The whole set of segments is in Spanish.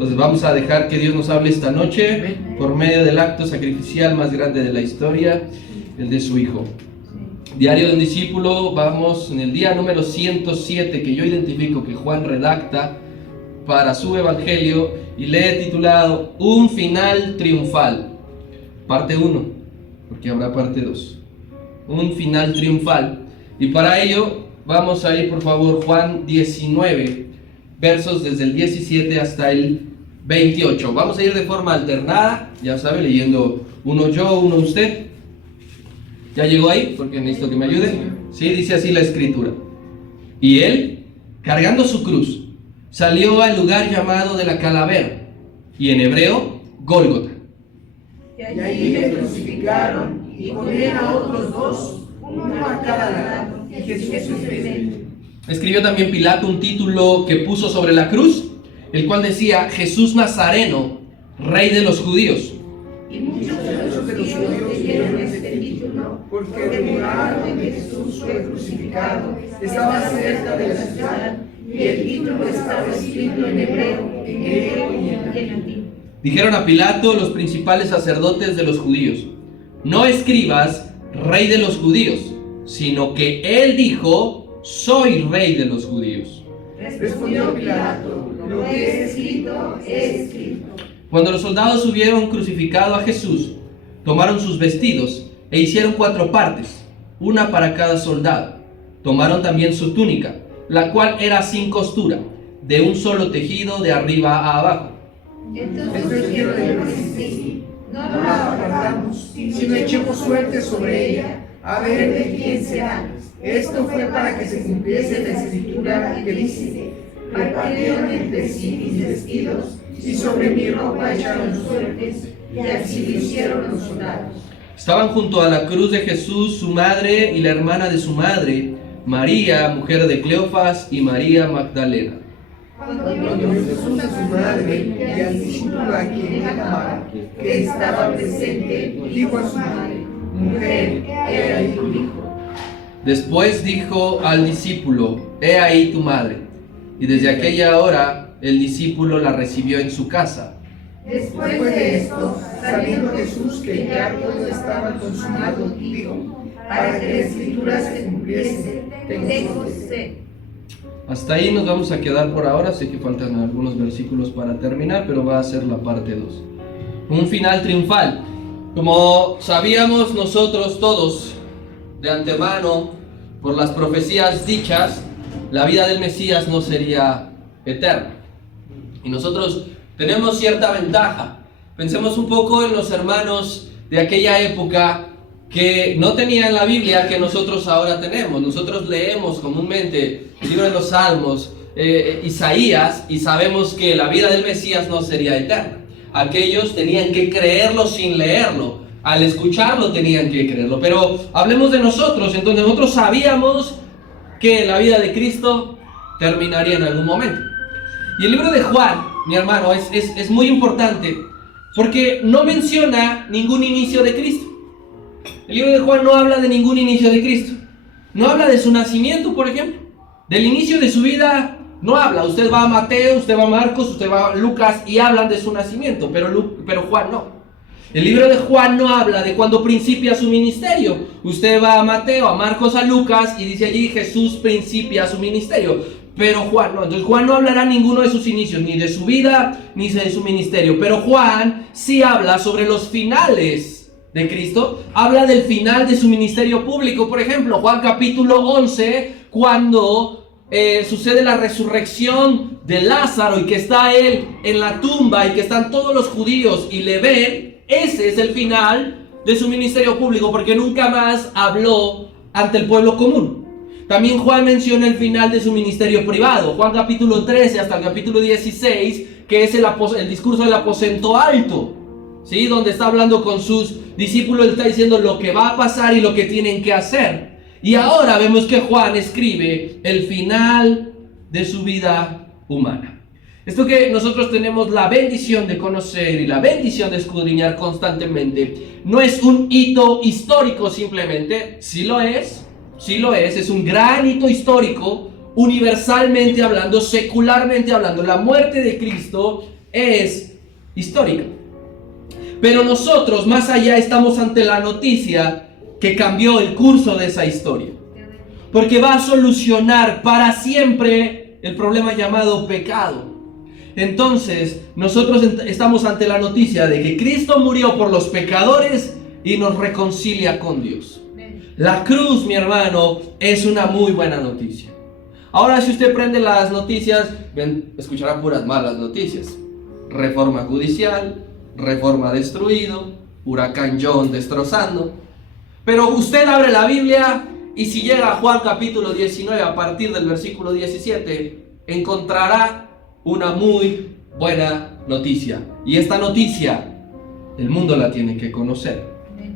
Entonces vamos a dejar que Dios nos hable esta noche por medio del acto sacrificial más grande de la historia, el de su Hijo. Diario de un discípulo, vamos en el día número 107 que yo identifico que Juan redacta para su evangelio y le he titulado Un final triunfal, parte 1, porque habrá parte 2. Un final triunfal. Y para ello vamos a ir, por favor, Juan 19, versos desde el 17 hasta el 28. Vamos a ir de forma alternada, ya sabe, leyendo uno yo, uno usted. ¿Ya llegó ahí? Porque necesito que me ayude. Sí, dice así la escritura. Y él, cargando su cruz, salió al lugar llamado de la calavera, y en hebreo, Gólgota. Y allí le crucificaron y con él a otros dos, uno a cada lado, y Jesús en medio. Escribió también Pilato un título que puso sobre la cruz, el cual decía: Jesús Nazareno, Rey de los Judíos. Y muchos de los judíos leyeron este título, porque el lugar donde Jesús fue crucificado estaba cerca de la ciudad, y el título estaba escrito en hebreo, en griego y en latín. Dijeron a Pilato los principales sacerdotes de los judíos: no escribas Rey de los Judíos, sino que él dijo: soy Rey de los Judíos. Respondió Pilato: lo que he escrito, he escrito. Cuando los soldados hubieron crucificado a Jesús, tomaron sus vestidos e hicieron 4 partes, una para cada soldado. Tomaron también su túnica, la cual era sin costura, de un solo tejido de arriba a abajo. Entonces dijeron entre sí: no la apartamos, sino echemos suerte sobre ella, a ver de quién será. Esto fue para que se cumpliese la escritura que dice: repartieron entre sí mis vestidos, y sobre mi ropa echaron suertes, y así lo hicieron los soldados. Estaban junto a la cruz de Jesús su madre y la hermana de su madre, María, mujer de Cleofas, y María Magdalena. Cuando Jesús a su madre y al discípulo a quien él amaba, que estaba presente, dijo a su madre: mujer, he ahí tu hijo. Después dijo al discípulo: he ahí tu madre. Y desde aquella hora el discípulo la recibió en su casa. Después de esto, sabiendo Jesús que ya todo estaba consumado, dijo: para que la escritura se cumpliese, tengo sed. Hasta ahí nos vamos a quedar por ahora. Sé que faltan algunos versículos para terminar, pero va a ser la parte 2. Un final triunfal. Como sabíamos nosotros todos de antemano, por las profecías dichas, la vida del Mesías no sería eterna. Y nosotros tenemos cierta ventaja. Pensemos un poco en los hermanos de aquella época que no tenían la Biblia que nosotros ahora tenemos. Nosotros leemos comúnmente el libro de los Salmos, Isaías, y sabemos que la vida del Mesías no sería eterna. Aquellos tenían que creerlo sin leerlo. Al escucharlo tenían que creerlo. Pero hablemos de nosotros. Entonces nosotros sabíamos que la vida de Cristo terminaría en algún momento. Y el libro de Juan, mi hermano, es muy importante porque no menciona ningún inicio de Cristo. El libro de Juan no habla de ningún inicio de Cristo. No habla de su nacimiento, por ejemplo. Del inicio de su vida no habla. Usted va a Mateo, usted va a Marcos, usted va a Lucas y hablan de su nacimiento, pero Juan no. El libro de Juan no habla de cuando principia su ministerio. Usted va a Mateo, a Marcos, a Lucas y dice allí Jesús principia su ministerio. Pero Juan no. Entonces Juan no hablará ninguno de sus inicios, ni de su vida, ni de su ministerio. Pero Juan sí habla sobre los finales de Cristo. Habla del final de su ministerio público. Por ejemplo, Juan capítulo 11, cuando sucede la resurrección de Lázaro y que está él en la tumba y que están todos los judíos y le ven. Ese es el final de su ministerio público, porque nunca más habló ante el pueblo común. También Juan menciona el final de su ministerio privado. Juan capítulo 13 hasta el capítulo 16, que es el discurso del aposento alto, ¿sí? Donde está hablando con sus discípulos, está diciendo lo que va a pasar y lo que tienen que hacer. Y ahora vemos que Juan escribe el final de su vida humana. Esto que nosotros tenemos la bendición de conocer y la bendición de escudriñar constantemente, no es un hito histórico simplemente. Sí lo es un gran hito histórico, universalmente hablando, secularmente hablando. La muerte de Cristo es histórica. Pero nosotros, más allá, estamos ante la noticia que cambió el curso de esa historia. Porque va a solucionar para siempre el problema llamado pecado. Entonces, nosotros estamos ante la noticia de que Cristo murió por los pecadores y nos reconcilia con Dios. La cruz, mi hermano, es una muy buena noticia. Ahora, si usted prende las noticias, escuchará puras malas noticias. Reforma judicial, reforma destruido, huracán John destrozando. Pero usted abre la Biblia y si llega a Juan capítulo 19 a partir del versículo 17, encontrará una muy buena noticia. Y esta noticia, el mundo la tiene que conocer.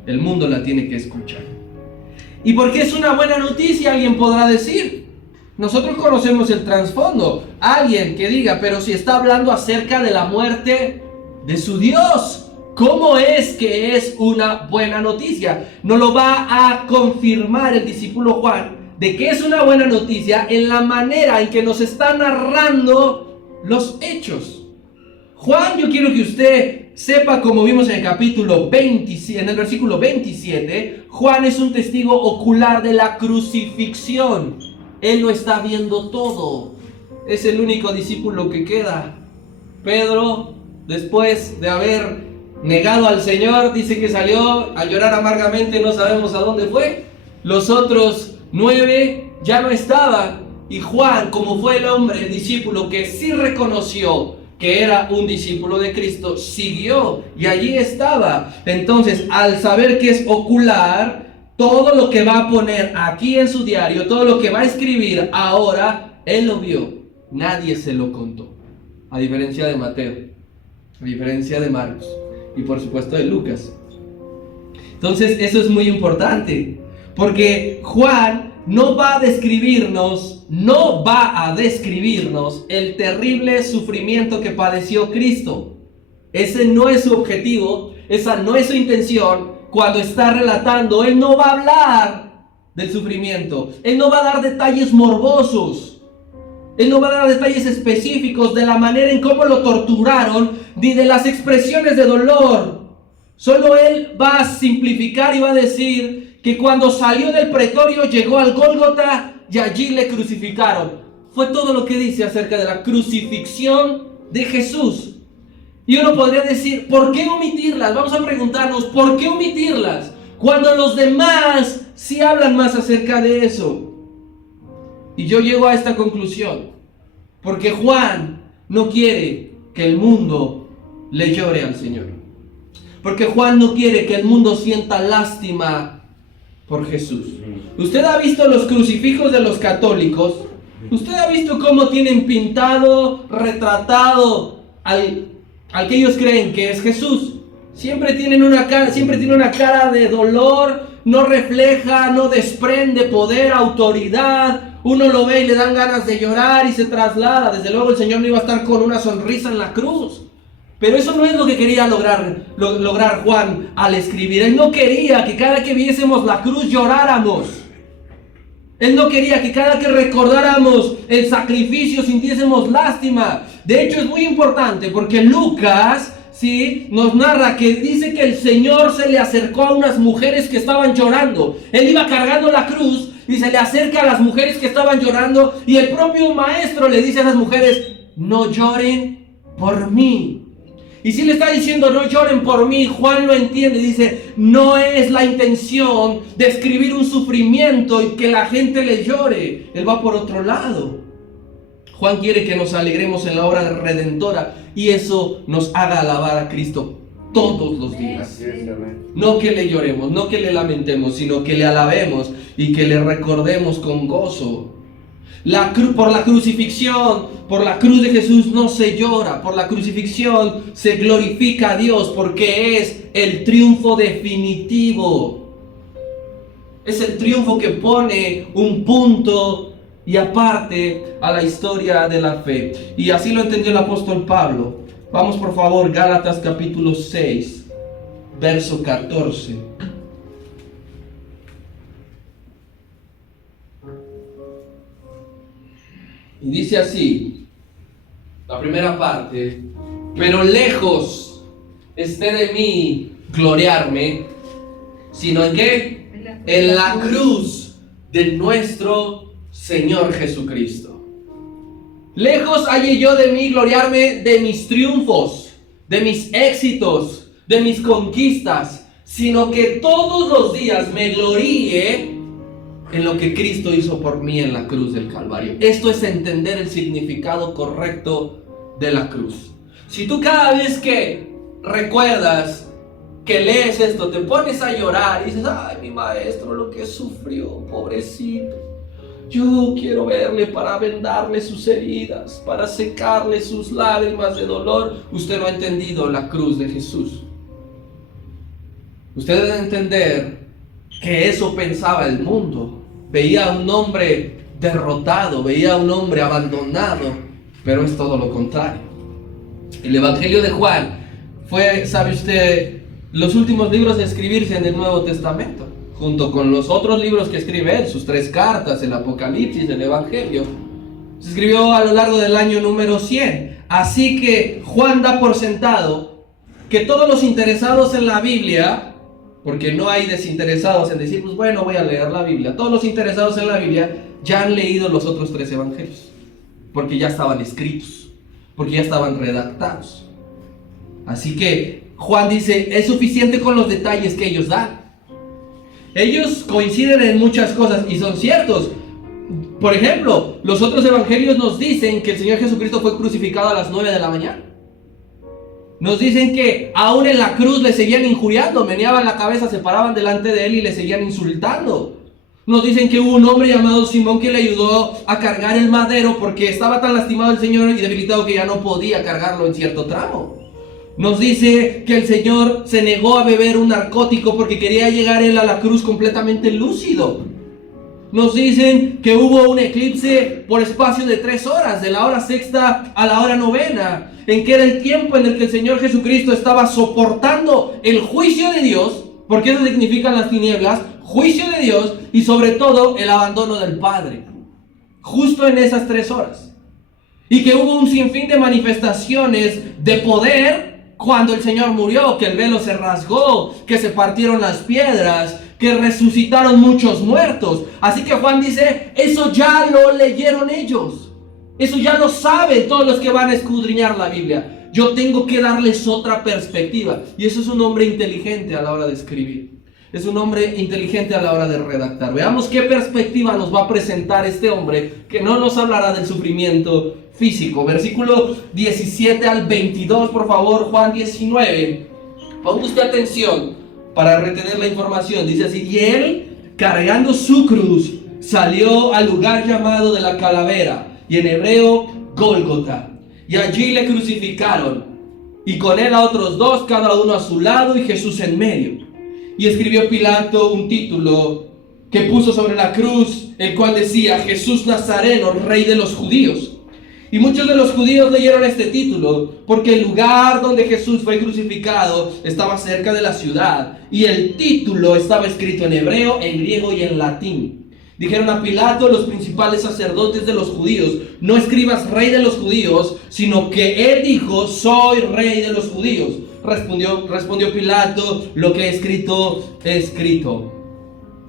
El mundo la tiene que escuchar. ¿Y por qué es una buena noticia? Alguien podrá decir. Nosotros conocemos el trasfondo. Alguien que diga, pero si está hablando acerca de la muerte de su Dios, ¿cómo es que es una buena noticia? Nos lo va a confirmar el discípulo Juan, de que es una buena noticia en la manera en que nos está narrando los hechos. Juan, yo quiero que usted sepa, como vimos en el capítulo 27, en el versículo 27, Juan es un testigo ocular de la crucifixión. Él lo está viendo todo. Es el único discípulo que queda. Pedro, después de haber negado al Señor, dice que salió a llorar amargamente, no sabemos a dónde fue. Los otros 9 ya no estaban. Y Juan, como fue el hombre, el discípulo que sí reconoció que era un discípulo de Cristo, siguió y allí estaba. Entonces, al saber que es ocular, todo lo que va a poner aquí en su diario, todo lo que va a escribir ahora, él lo vio. Nadie se lo contó. A diferencia de Mateo, a diferencia de Marcos y por supuesto de Lucas. Entonces, eso es muy importante, porque Juan no va a describirnos el terrible sufrimiento que padeció Cristo. Ese no es su objetivo, esa no es su intención. Cuando está relatando, él no va a hablar del sufrimiento, él no va a dar detalles morbosos, él no va a dar detalles específicos de la manera en cómo lo torturaron, ni de las expresiones de dolor. Solo él va a simplificar y va a decir que cuando salió del pretorio llegó al Gólgota y allí le crucificaron. Fue todo lo que dice acerca de la crucifixión de Jesús. Y uno podría decir, ¿por qué omitirlas? Vamos a preguntarnos, ¿por qué omitirlas? Cuando los demás sí hablan más acerca de eso. Y yo llego a esta conclusión, porque Juan no quiere que el mundo le llore al Señor. Porque Juan no quiere que el mundo sienta lástima por Jesús. Usted ha visto los crucifijos de los católicos. Usted ha visto cómo tienen pintado, retratado al que ellos creen que es Jesús. Siempre tiene una cara de dolor, no refleja, no desprende poder, autoridad. Uno lo ve y le dan ganas de llorar y se traslada. Desde luego el Señor no iba a estar con una sonrisa en la cruz. Pero eso no es lo que quería lograr Juan al escribir. Él no quería que cada que viésemos la cruz lloráramos. Él no quería que cada que recordáramos el sacrificio sintiésemos lástima. De hecho es muy importante porque Lucas, ¿sí?, nos narra que dice que el Señor se le acercó a unas mujeres que estaban llorando. Él iba cargando la cruz y se le acerca a las mujeres que estaban llorando y el propio maestro le dice a las mujeres, no lloren por mí. Y si le está diciendo no lloren por mí, Juan lo entiende y dice, no es la intención de escribir un sufrimiento y que la gente le llore. Él va por otro lado. Juan quiere que nos alegremos en la obra redentora y eso nos haga alabar a Cristo todos los días. No que le lloremos, no que le lamentemos, sino que le alabemos y que le recordemos con gozo. Por la crucifixión, por la cruz de Jesús no se llora, por la crucifixión se glorifica a Dios porque es el triunfo definitivo. Es el triunfo que pone un punto y aparte a la historia de la fe. Y así lo entendió el apóstol Pablo. Vamos por favor, Gálatas capítulo 6, verso 14. Y dice así, la primera parte, Pero lejos esté de mí gloriarme, sino en ¿qué? En la cruz de nuestro Señor Jesucristo. Lejos halle yo de mí gloriarme de mis triunfos, de mis éxitos, de mis conquistas, sino que todos los días me gloríe en lo que Cristo hizo por mí en la cruz del Calvario. Esto es entender el significado correcto de la cruz. Si tú cada vez que recuerdas, que lees esto, te pones a llorar y dices, ay, mi maestro, lo que sufrió, pobrecito. Yo quiero verle para vendarle sus heridas, para secarle sus lágrimas de dolor. Usted no ha entendido la cruz de Jesús. Usted debe entender que eso pensaba el mundo. Veía a un hombre derrotado, veía a un hombre abandonado, pero es todo lo contrario. El Evangelio de Juan fue, ¿sabe usted?, los últimos libros de escribirse en el Nuevo Testamento, junto con los otros libros que escribe él, sus 3 cartas, el Apocalipsis, el Evangelio. Se escribió a lo largo del año número 100. Así que Juan da por sentado que todos los interesados en la Biblia, porque no hay desinteresados en decir, pues bueno, voy a leer la Biblia. Todos los interesados en la Biblia ya han leído los otros 3 evangelios, porque ya estaban escritos, porque ya estaban redactados. Así que Juan dice, es suficiente con los detalles que ellos dan. Ellos coinciden en muchas cosas y son ciertos. Por ejemplo, los otros evangelios nos dicen que el Señor Jesucristo fue crucificado a las 9 de la mañana. Nos dicen que aún en la cruz le seguían injuriando, meneaban la cabeza, se paraban delante de él y le seguían insultando. Nos dicen que hubo un hombre llamado Simón que le ayudó a cargar el madero porque estaba tan lastimado el Señor y debilitado que ya no podía cargarlo en cierto tramo. Nos dice que el Señor se negó a beber un narcótico porque quería llegar él a la cruz completamente lúcido. Nos dicen que hubo un eclipse por espacio de 3 horas, de la hora sexta a la hora novena, en que era el tiempo en el que el Señor Jesucristo estaba soportando el juicio de Dios, porque eso significan las tinieblas, juicio de Dios y sobre todo el abandono del Padre, justo en esas 3 horas. Y que hubo un sinfín de manifestaciones de poder cuando el Señor murió, que el velo se rasgó, que se partieron las piedras, que resucitaron muchos muertos. Así que Juan dice, eso ya lo leyeron ellos. Eso ya lo saben todos los que van a escudriñar la Biblia. Yo tengo que darles otra perspectiva. Y eso es un hombre inteligente a la hora de escribir. Es un hombre inteligente a la hora de redactar. Veamos qué perspectiva nos va a presentar este hombre, que no nos hablará del sufrimiento físico. Versículo 17 al 22, por favor, Juan 19. Ponga usted atención para retener la información. Dice así, y él, cargando su cruz, salió al lugar llamado de la calavera, y en hebreo, Gólgota. Y allí le crucificaron, y con él a otros 2, cada uno a su lado, y Jesús en medio. Y escribió Pilato un título que puso sobre la cruz, el cual decía, Jesús Nazareno, Rey de los Judíos. Y muchos de los judíos leyeron este título, porque el lugar donde Jesús fue crucificado estaba cerca de la ciudad, y el título estaba escrito en hebreo, en griego y en latín. Dijeron a Pilato los principales sacerdotes de los judíos, no escribas Rey de los Judíos, sino que él dijo, soy Rey de los Judíos. Respondió Pilato, lo que he escrito, he escrito.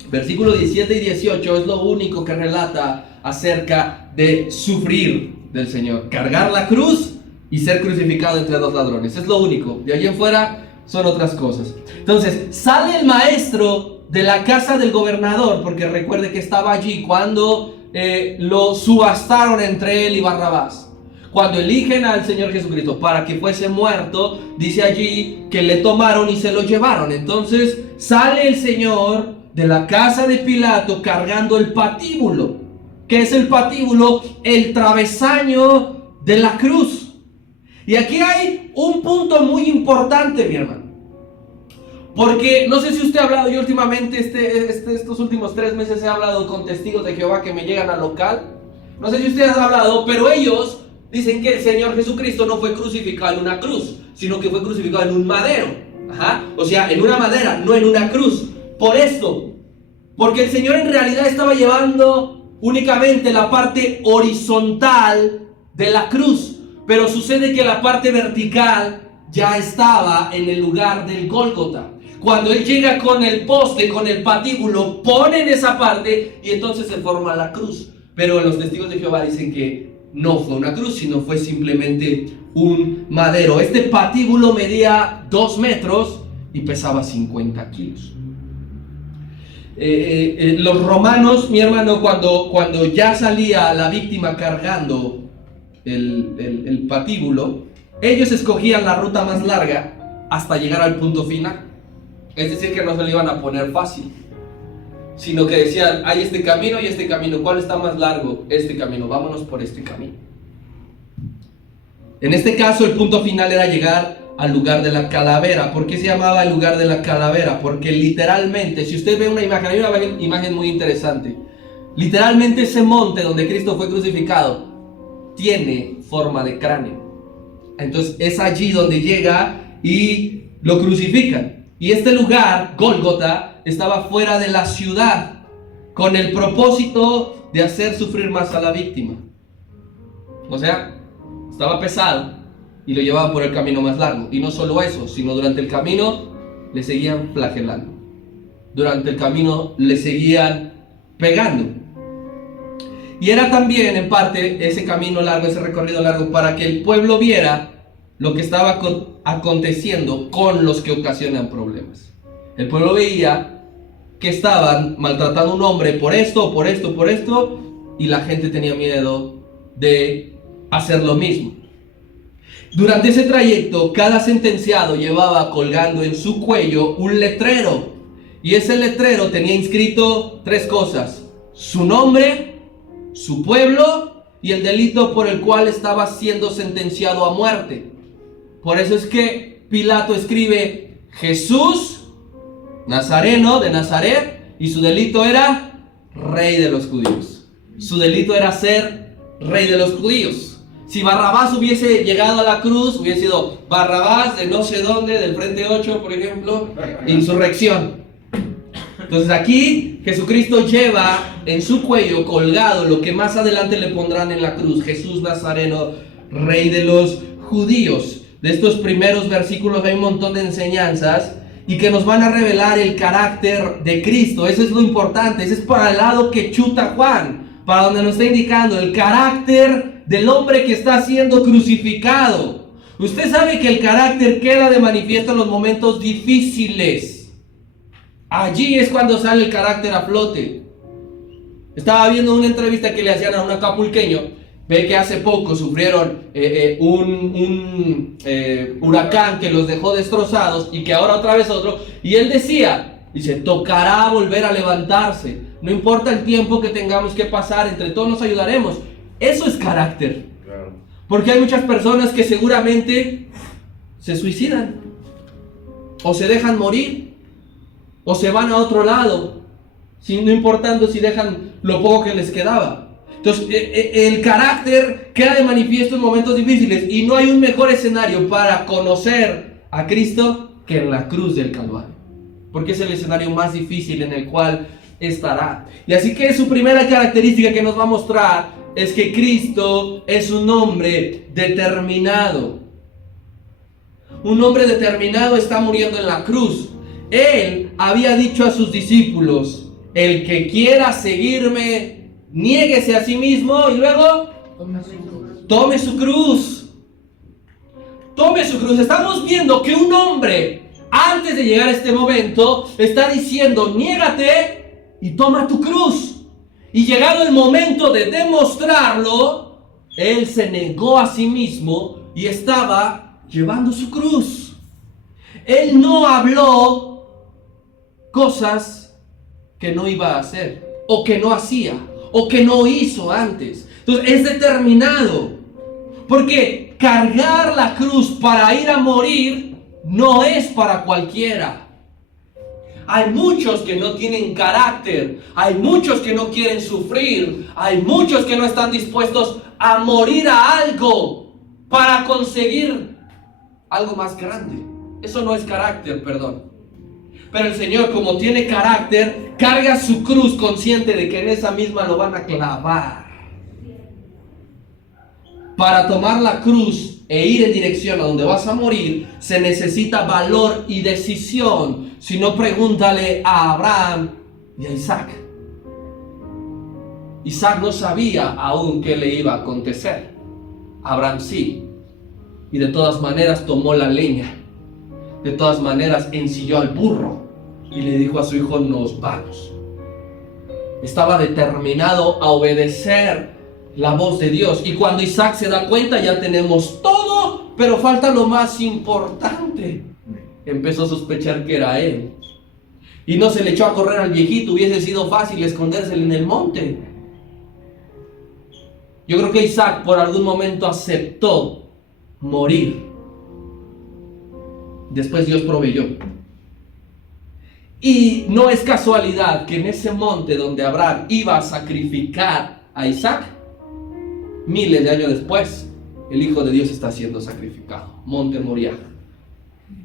Versículo 17 y 18 es lo único que relata acerca de sufrir del Señor. Cargar la cruz y ser crucificado entre 2 ladrones. Es lo único. De allí en fuera son otras cosas. Entonces, sale el maestro de la casa del gobernador, porque recuerde que estaba allí cuando lo subastaron entre él y Barrabás. Cuando eligen al Señor Jesucristo para que fuese muerto, dice allí que le tomaron y se lo llevaron. Entonces sale el Señor de la casa de Pilato cargando el patíbulo. ¿Qué es el patíbulo? El travesaño de la cruz. Y aquí hay un punto muy importante, mi hermano. Porque no sé si usted ha hablado, yo últimamente estos últimos 3 meses he hablado con testigos de Jehová que me llegan al local. No sé si usted ha hablado, pero ellos dicen que el Señor Jesucristo no fue crucificado en una cruz, sino que fue crucificado en un madero. O sea, en una madera, no en una cruz. Por esto, porque el Señor en realidad estaba llevando únicamente la parte horizontal de la cruz. Pero sucede que la parte vertical ya estaba en el lugar del Gólgota. Cuando él llega con el poste, con el patíbulo, ponen esa parte y entonces se forma la cruz. Pero los testigos de Jehová dicen que no fue una cruz, sino fue simplemente un madero. Este patíbulo medía 2 metros y pesaba 50 kilos. Los romanos, mi hermano, cuando ya salía la víctima cargando el patíbulo, ellos escogían la ruta más larga hasta llegar al punto final. Es decir, que no se le iban a poner fácil, sino que decían, hay este camino y este camino. ¿Cuál está más largo? Este camino, vámonos por este camino. En este caso, el punto final era llegar al lugar de la calavera. ¿Por qué se llamaba el lugar de la calavera? Porque literalmente, si usted ve una imagen, hay una imagen muy interesante. Literalmente ese monte donde Cristo fue crucificado tiene forma de cráneo. Entonces es allí donde llega y lo crucifican. Y este lugar, Gólgota, estaba fuera de la ciudad con el propósito de hacer sufrir más a la víctima. O sea, estaba pesado y lo llevaba por el camino más largo. Y no solo eso, sino durante el camino le seguían flagelando. Durante el camino le seguían pegando. Y era también en parte ese camino largo, ese recorrido largo, para que el pueblo viera lo que estaba aconteciendo con los que ocasionan problemas. El pueblo veía que estaban maltratando a un hombre por esto, por esto, por esto, y la gente tenía miedo de hacer lo mismo. Durante ese trayecto, cada sentenciado llevaba colgando en su cuello un letrero, y ese letrero tenía inscrito 3 cosas: su nombre, su pueblo y el delito por el cual estaba siendo sentenciado a muerte. Por eso es que Pilato escribe Jesús Nazareno de Nazaret, y su delito era rey de los judíos. Su delito era ser rey de los judíos. Si Barrabás hubiese llegado a la cruz, hubiese sido Barrabás de no sé dónde, del Frente 8, por ejemplo, insurrección. Entonces aquí Jesucristo lleva en su cuello colgado lo que más adelante le pondrán en la cruz: Jesús Nazareno, rey de los judíos. De estos primeros versículos hay un montón de enseñanzas y que nos van a revelar el carácter de Cristo. Eso es lo importante. Ese es para el lado que chuta Juan, para donde nos está indicando el carácter del hombre que está siendo crucificado. Usted sabe que el carácter queda de manifiesto en los momentos difíciles. Allí es cuando sale el carácter a flote. Estaba viendo una entrevista que le hacían a un acapulqueño. Ve que hace poco sufrieron un huracán que los dejó destrozados, y que ahora otra vez otro. Y él dice, tocará volver a levantarse. No importa el tiempo que tengamos que pasar, entre todos nos ayudaremos. Eso es carácter. Claro. Porque hay muchas personas que seguramente se suicidan, o se dejan morir, o se van a otro lado, no importando si dejan lo poco que les quedaba. Entonces, el carácter queda de manifiesto en momentos difíciles, y no hay un mejor escenario para conocer a Cristo que en la cruz del Calvario, porque es el escenario más difícil en el cual estará. Y así que su primera característica que nos va a mostrar es que Cristo es un hombre determinado. Un hombre determinado está muriendo en la cruz. Él había dicho a sus discípulos: el que quiera seguirme, niéguese a sí mismo y luego tome su cruz. Tome su cruz. Estamos viendo que un hombre, antes de llegar a este momento, está diciendo: niégate y toma tu cruz. Y llegado el momento de demostrarlo, él se negó a sí mismo y estaba llevando su cruz. Él no habló cosas que no iba a hacer, o que no hacía, o que no hizo antes. Entonces es determinado, porque cargar la cruz para ir a morir no es para cualquiera. Hay muchos que no tienen carácter, hay muchos que no quieren sufrir, hay muchos que no están dispuestos a morir a algo para conseguir algo más grande. Eso no es carácter, perdón. Pero el Señor, como tiene carácter, carga su cruz consciente de que en esa misma lo van a clavar. para tomar la cruz e ir en dirección a donde vas a morir, se necesita valor y decisión. Si no, pregúntale a Abraham y a Isaac. Isaac no sabía aún qué le iba a acontecer. Abraham sí. Y de todas maneras tomó la leña. De todas maneras ensilló al burro y le dijo a su hijo: nos vamos. Estaba determinado a obedecer la voz de Dios. Y cuando Isaac se da cuenta, ya tenemos todo, pero falta lo más importante. Empezó a sospechar que era él. Y no se le echó a correr al viejito. Hubiese sido fácil escondérsele en el monte. Yo creo que Isaac por algún momento aceptó morir. Después Dios proveyó. Y no es casualidad que en ese monte donde Abraham iba a sacrificar a Isaac, miles de años después, el Hijo de Dios está siendo sacrificado. Monte Moriah,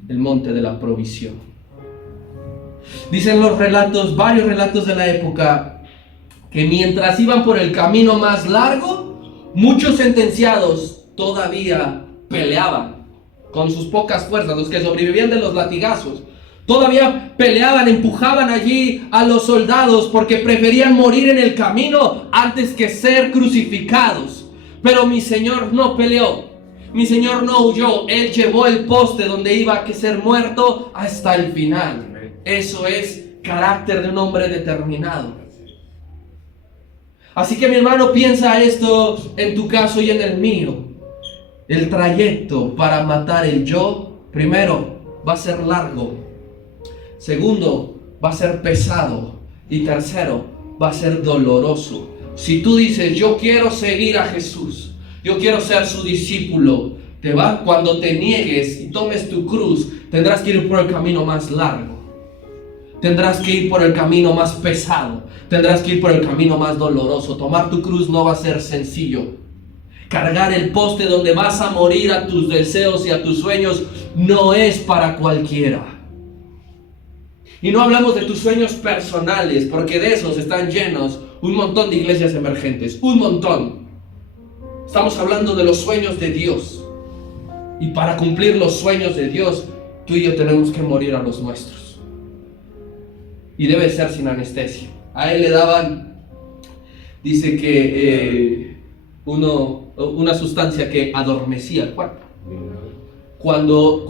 el monte de la provisión. Dicen los relatos, varios relatos de la época, que mientras iban por el camino más largo, muchos sentenciados todavía peleaban con sus pocas fuerzas. Los que sobrevivían de los latigazos todavía peleaban, empujaban allí a los soldados porque preferían morir en el camino antes que ser crucificados. Pero mi Señor no peleó, mi Señor no huyó. Él llevó el poste donde iba a ser muerto hasta el final. Eso es carácter de un hombre determinado. Así que mi hermano, piensa esto en tu caso y en el mío. El trayecto para matar el yo, primero, va a ser largo. Segundo, va a ser pesado. Y tercero, va a ser doloroso. Si tú dices: yo quiero seguir a Jesús, yo quiero ser su discípulo, cuando te niegues y tomes tu cruz, tendrás que ir por el camino más largo. Tendrás que ir por el camino más pesado. Tendrás que ir por el camino más doloroso. Tomar tu cruz no va a ser sencillo. Cargar el poste donde vas a morir a tus deseos y a tus sueños no es para cualquiera. Y no hablamos de tus sueños personales, porque de esos están llenos un montón de iglesias emergentes. Un montón. Estamos hablando de los sueños de Dios. Y para cumplir los sueños de Dios, tú y yo tenemos que morir a los nuestros. Y debe ser sin anestesia. A él le daban, dice que una sustancia que adormecía el cuerpo. Cuando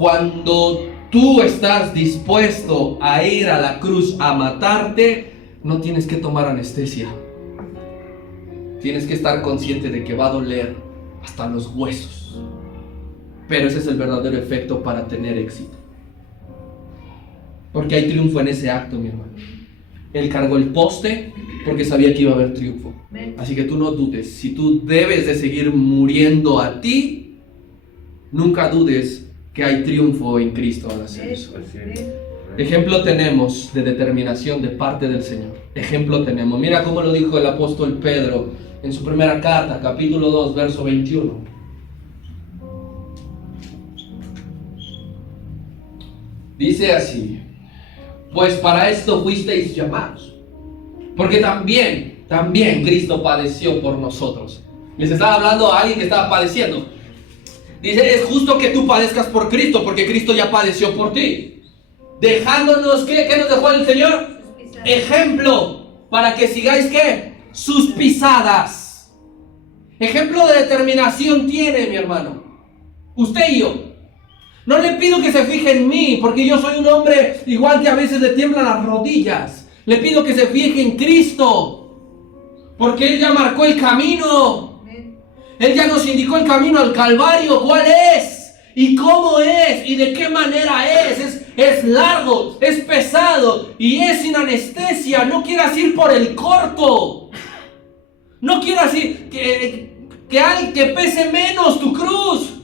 tú estás dispuesto a ir a la cruz a matarte, no tienes que tomar anestesia. Tienes que estar consciente de que va a doler hasta los huesos. Pero ese es el verdadero efecto para tener éxito. Porque hay triunfo en ese acto, mi hermano. Él cargó el poste porque sabía que iba a haber triunfo. Así que tú no dudes. Si tú debes de seguir muriendo a ti, nunca dudes que hay triunfo en Cristo al hacer eso. Ejemplo tenemos de determinación de parte del Señor. Ejemplo tenemos. Mira cómo lo dijo el apóstol Pedro en su primera carta, capítulo 2, verso 21. Dice así: pues para esto fuisteis llamados, porque también Cristo padeció por nosotros. Les estaba hablando a alguien que estaba padeciendo. Dice: es justo que tú padezcas por Cristo, porque Cristo ya padeció por ti. Dejándonos, ¿qué nos dejó el Señor? Ejemplo, para que sigáis, ¿qué? Sus pisadas. Ejemplo de determinación tiene, mi hermano. Usted y yo. No le pido que se fije en mí, porque yo soy un hombre igual que a veces le tiemblan las rodillas. Le pido que se fije en Cristo, porque Él ya marcó el camino. Él ya nos indicó el camino al Calvario. ¿Cuál es? ¿Y cómo es? ¿Y de qué manera es? Es largo, es pesado y es sin anestesia. No quieras ir por el corto. No quieras ir que pese menos tu cruz.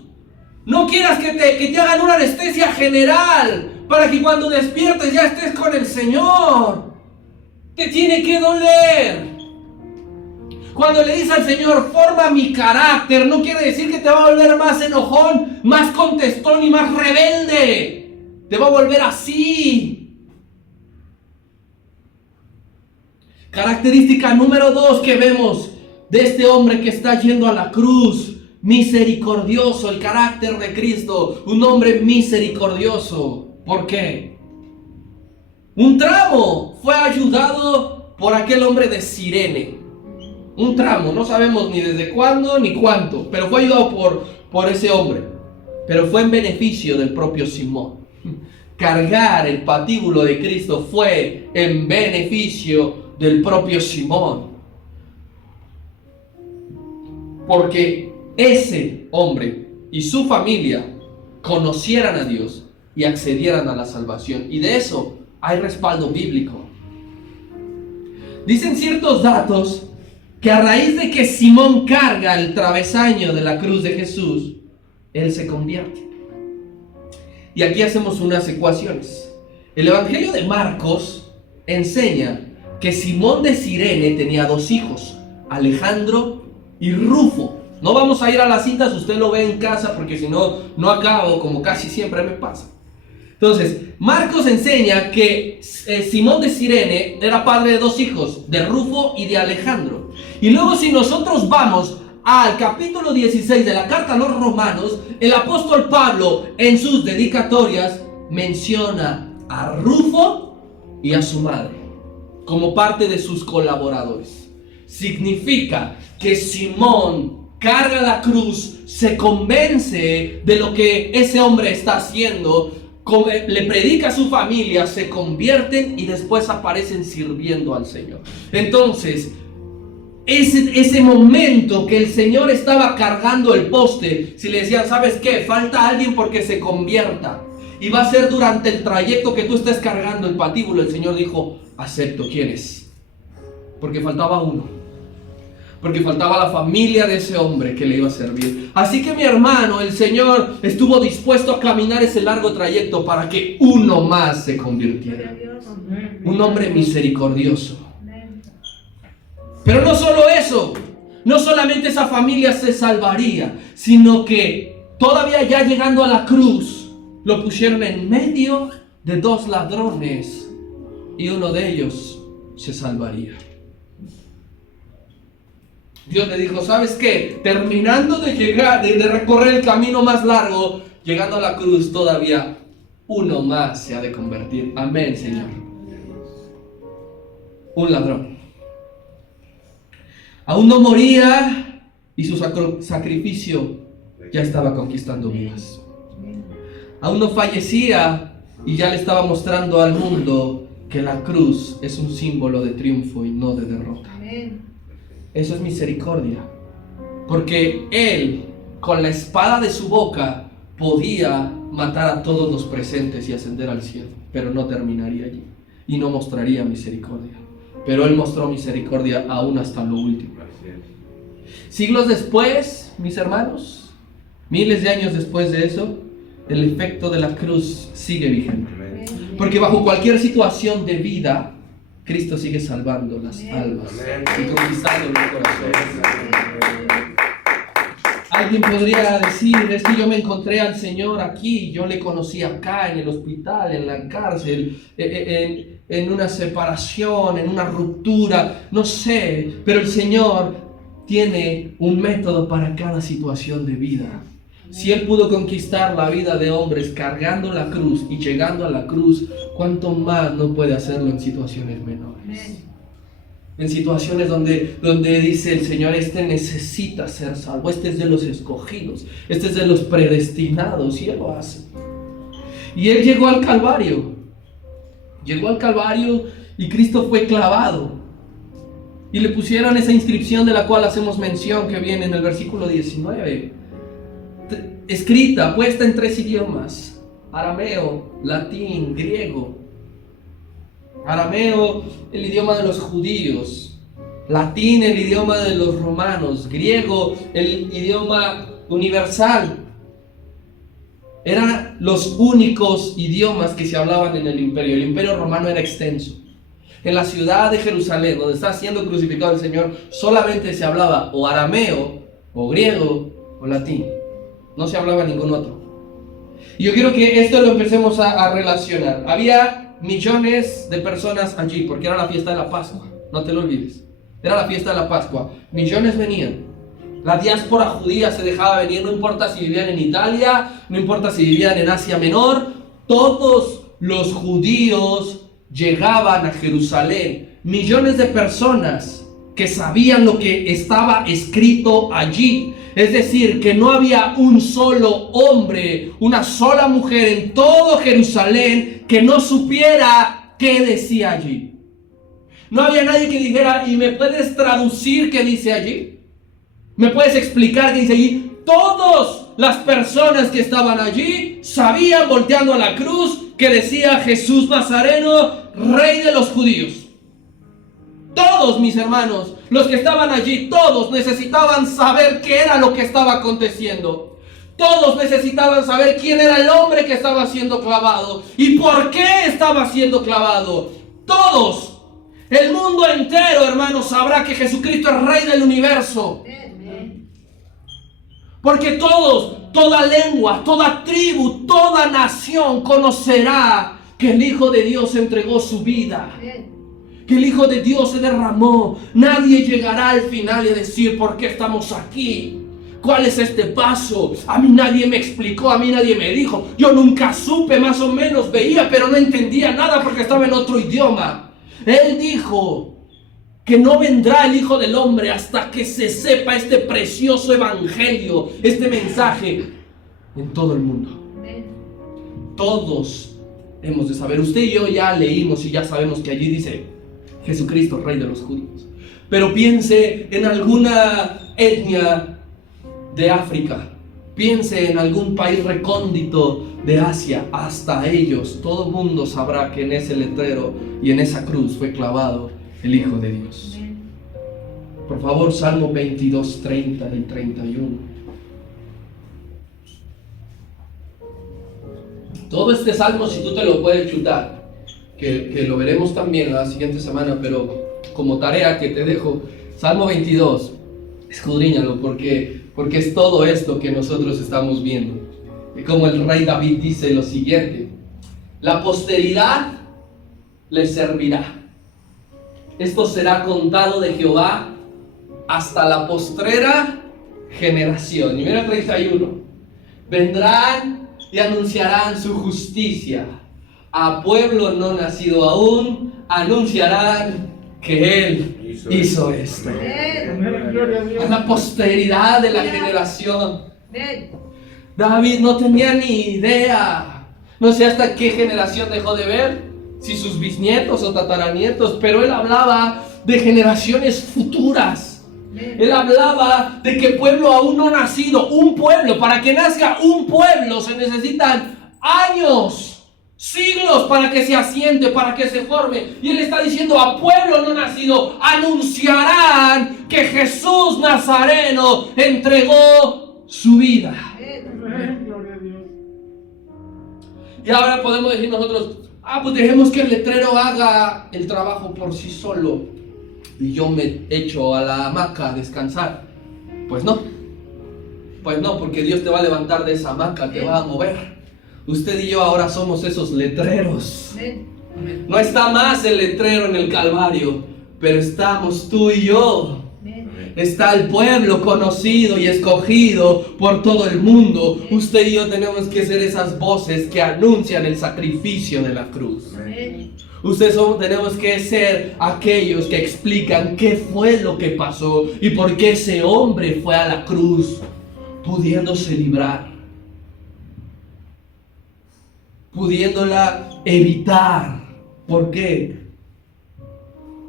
No quieras que te hagan una anestesia general para que cuando despiertes ya estés con el Señor. Te tiene que doler. Cuando le dices al Señor: forma mi carácter, no quiere decir que te va a volver más enojón, más contestón y más rebelde. Te va a volver así. Característica número 2 que vemos de este hombre que está yendo a la cruz: misericordioso, el carácter de Cristo, un hombre misericordioso. ¿Por qué? Un tramo fue ayudado por aquel hombre de Cirene. Un tramo, no sabemos ni desde cuándo ni cuánto, pero fue ayudado por ese hombre. Pero fue en beneficio del propio Simón. Cargar el patíbulo de Cristo fue en beneficio del propio Simón. Porque ese hombre y su familia conocieran a Dios y accedieran a la salvación. Y de eso hay respaldo bíblico. Dicen ciertos datos que a raíz de que Simón carga el travesaño de la cruz de Jesús, él se convierte. Y aquí hacemos unas ecuaciones. El Evangelio de Marcos enseña que Simón de Cirene tenía 2 hijos, Alejandro y Rufo. No vamos a ir a las citas, usted lo ve en casa, porque si no, no acabo, como casi siempre me pasa. Entonces, Marcos enseña que Simón de Cirene era padre de 2 hijos, de Rufo y de Alejandro. Y luego si nosotros vamos al capítulo 16 de la carta a los Romanos, el apóstol Pablo en sus dedicatorias menciona a Rufo y a su madre como parte de sus colaboradores. Significa que Simón carga la cruz, se convence de lo que ese hombre está haciendo, le predica a su familia, se convierten y después aparecen sirviendo al Señor. Entonces, ese momento que el Señor estaba cargando el poste, si le decían, ¿sabes qué? Falta alguien porque se convierta, y va a ser durante el trayecto que tú estés cargando el patíbulo, el Señor dijo, acepto, ¿quién es? Porque faltaba uno, porque faltaba la familia de ese hombre que le iba a servir. Así que mi hermano, el Señor estuvo dispuesto a caminar ese largo trayecto para que uno más se convirtiera. Un hombre misericordioso. Pero no solo eso, no solamente esa familia se salvaría, sino que todavía ya llegando a la cruz, lo pusieron en medio de 2 ladrones y uno de ellos se salvaría. Dios le dijo, ¿sabes qué? Terminando de llegar, de recorrer el camino más largo, llegando a la cruz todavía uno más se ha de convertir. Amén, Señor. Un ladrón. Aún no moría y su sacrificio ya estaba conquistando vidas. Aún no fallecía y ya le estaba mostrando al mundo que la cruz es un símbolo de triunfo y no de derrota. Eso es misericordia, porque Él con la espada de su boca podía matar a todos los presentes y ascender al cielo, pero no terminaría allí y no mostraría misericordia. Pero Él mostró misericordia aún hasta lo último. Siglos después, mis hermanos, miles de años después de eso, el efecto de la cruz sigue vigente. Porque bajo cualquier situación de vida, Cristo sigue salvando las almas y conquistando los corazones. Alguien podría decir, es que yo me encontré al Señor aquí, yo le conocí acá, en el hospital, en la cárcel, en una separación, en una ruptura, no sé, pero el Señor tiene un método para cada situación de vida. Si Él pudo conquistar la vida de hombres cargando la cruz y llegando a la cruz, ¿cuánto más no puede hacerlo en situaciones menores? En situaciones donde dice el Señor, este necesita ser salvo, este es de los escogidos, este es de los predestinados, y Él lo hace. Y Él llegó al Calvario y Cristo fue clavado. Y le pusieron esa inscripción de la cual hacemos mención, que viene en el versículo 19. Escrita, puesta en 3 idiomas: arameo, latín, griego. Arameo, el idioma de los judíos; latín, el idioma de los romanos; griego, el idioma universal. Eran los únicos idiomas que se hablaban en el imperio. El imperio romano era extenso. En la ciudad de Jerusalén, donde está siendo crucificado el Señor, solamente se hablaba o arameo, o griego, o latín. No se hablaba ningún otro. Y yo quiero que esto lo empecemos a relacionar. Había millones de personas allí, porque era la fiesta de la Pascua. No te lo olvides. Era la fiesta de la Pascua. Millones venían. La diáspora judía se dejaba venir, no importa si vivían en Italia, no importa si vivían en Asia Menor, todos los judíos llegaban a Jerusalén. Millones de personas que sabían lo que estaba escrito allí. Es decir, que no había un solo hombre, una sola mujer en todo Jerusalén que no supiera qué decía allí. No había nadie que dijera, ¿y me puedes traducir qué dice allí? ¿Me puedes explicar qué dice allí? Todas las personas que estaban allí sabían, volteando a la cruz, que decía Jesús Nazareno, Rey de los judíos. Todos, mis hermanos, los que estaban allí, todos necesitaban saber qué era lo que estaba aconteciendo. Todos necesitaban saber quién era el hombre que estaba siendo clavado y por qué estaba siendo clavado. Todos, el mundo entero, hermanos, sabrá que Jesucristo es Rey del universo. Porque todos, toda lengua, toda tribu, toda nación conocerá que el Hijo de Dios entregó su vida. Que el Hijo de Dios se derramó. Nadie llegará al final y decir, ¿por qué estamos aquí? ¿Cuál es este paso? A mí nadie me explicó, a mí nadie me dijo. Yo nunca supe, más o menos veía, pero no entendía nada porque estaba en otro idioma. Él dijo que no vendrá el Hijo del Hombre hasta que se sepa este precioso evangelio, este mensaje en todo el mundo. Todos hemos de saber. Usted y yo ya leímos y ya sabemos que allí dice Jesucristo, Rey de los judíos. Pero piense en alguna etnia de África. Piense en algún país recóndito de Asia. Hasta ellos, todo el mundo sabrá que en ese letrero y en esa cruz fue clavado el Hijo de Dios. Por favor, Salmo 22, 30 y 31. Todo este salmo, si tú te lo puedes chutar, que lo veremos también la siguiente semana, pero como tarea que te dejo, Salmo 22, escudriñalo, porque es todo esto que nosotros estamos viendo. Y como el rey David dice lo siguiente: la posteridad les servirá. Esto será contado de Jehová hasta la postrera generación. Y mira el 31. Vendrán y anunciarán su justicia. A pueblo no nacido aún, anunciarán que Él hizo esto. A la posteridad de la generación. David no tenía ni idea. No sé hasta qué generación dejó de ver, si sus bisnietos o tataranietos, pero él hablaba de generaciones futuras. Él hablaba de que pueblo aún no nacido, un pueblo, para que nazca un pueblo se necesitan años, siglos para que se asiente, para que se forme. Y él está diciendo: a pueblo no nacido anunciarán que Jesús Nazareno entregó su vida. Y ahora podemos decir nosotros: pues dejemos que el letrero haga el trabajo por sí solo y yo me echo a la hamaca a descansar. Pues no, porque Dios te va a levantar de esa hamaca, te va a mover. Usted y yo ahora somos esos letreros. No está más el letrero en el Calvario, pero estamos tú y yo. Está el pueblo conocido y escogido por todo el mundo. Usted y yo tenemos que ser esas voces que anuncian el sacrificio de la cruz. Tenemos que ser aquellos que explican qué fue lo que pasó y por qué ese hombre fue a la cruz, pudiéndose librar, pudiéndola evitar. ¿Por qué?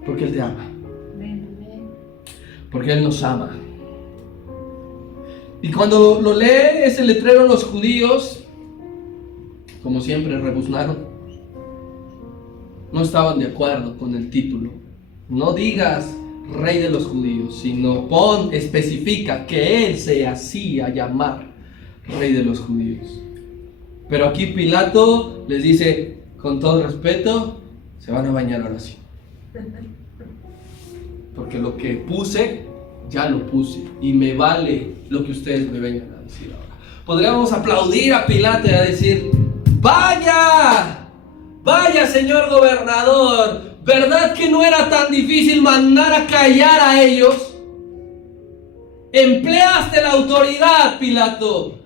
Porque Él te ama. Porque Él nos ama. Y cuando lo lee ese letrero, los judíos, como siempre, rebuznaron. No estaban de acuerdo con el título. No digas Rey de los judíos, sino especifica que Él se hacía llamar Rey de los judíos. Pero aquí Pilato les dice, con todo respeto, se van a bañar ahora sí. Porque lo que puse, ya lo puse. Y me vale lo que ustedes me vengan a decir ahora. Podríamos aplaudir a Pilato y a decir: ¡vaya! ¡Vaya, señor gobernador! ¿Verdad que no era tan difícil mandar a callar a ellos? Empleaste la autoridad, Pilato,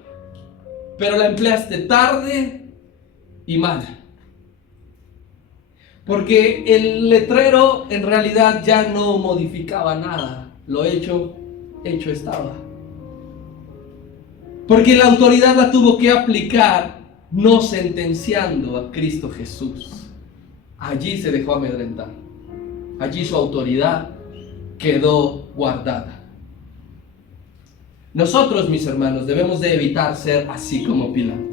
pero la empleaste tarde y mal. Porque el letrero en realidad ya no modificaba nada. Lo hecho estaba. Porque la autoridad la tuvo que aplicar no sentenciando a Cristo Jesús. Allí se dejó amedrentar. Allí su autoridad quedó guardada. Nosotros, mis hermanos, debemos de evitar ser así como Pilato.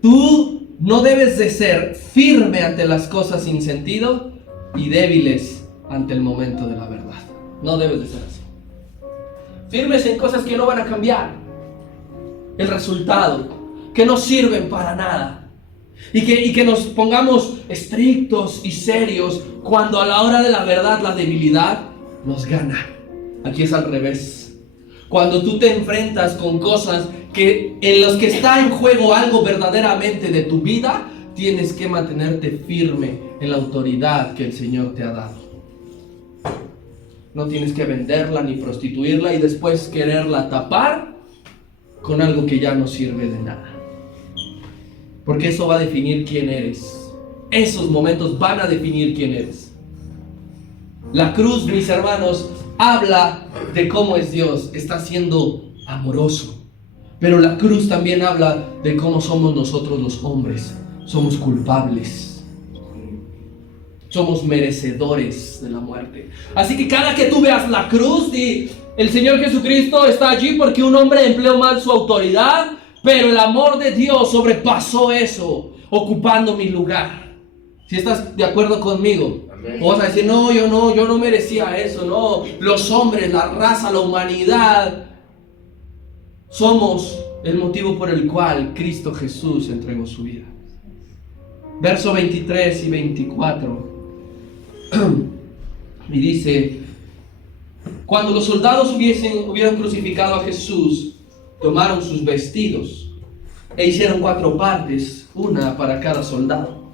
Tú no debes de ser firme ante las cosas sin sentido y débiles ante el momento de la verdad. No debes de ser así. Firmes en cosas que no van a cambiar el resultado, que no sirven para nada. Y que nos pongamos estrictos y serios cuando a la hora de la verdad la debilidad nos gana. Aquí es al revés. Cuando tú te enfrentas con cosas en las que está en juego algo verdaderamente de tu vida, tienes que mantenerte firme en la autoridad que el Señor te ha dado. No tienes que venderla ni prostituirla y después quererla tapar con algo que ya no sirve de nada. Porque eso va a definir quién eres. Esos momentos van a definir quién eres. La cruz, mis hermanos, habla de cómo es Dios. Está siendo amoroso. Pero la cruz también habla de cómo somos nosotros los hombres. Somos culpables. Somos merecedores de la muerte. Así que cada que tú veas la cruz, el Señor Jesucristo está allí porque un hombre empleó mal su autoridad, pero el amor de Dios sobrepasó eso, ocupando mi lugar. Si estás de acuerdo conmigo, amén. O vas a decir, no, yo no merecía eso, no. Los hombres, la raza, la humanidad, somos el motivo por el cual Cristo Jesús entregó su vida. Verso 23 y 24. Y dice: cuando los soldados hubieran crucificado a Jesús, tomaron sus vestidos e hicieron 4 partes, una para cada soldado.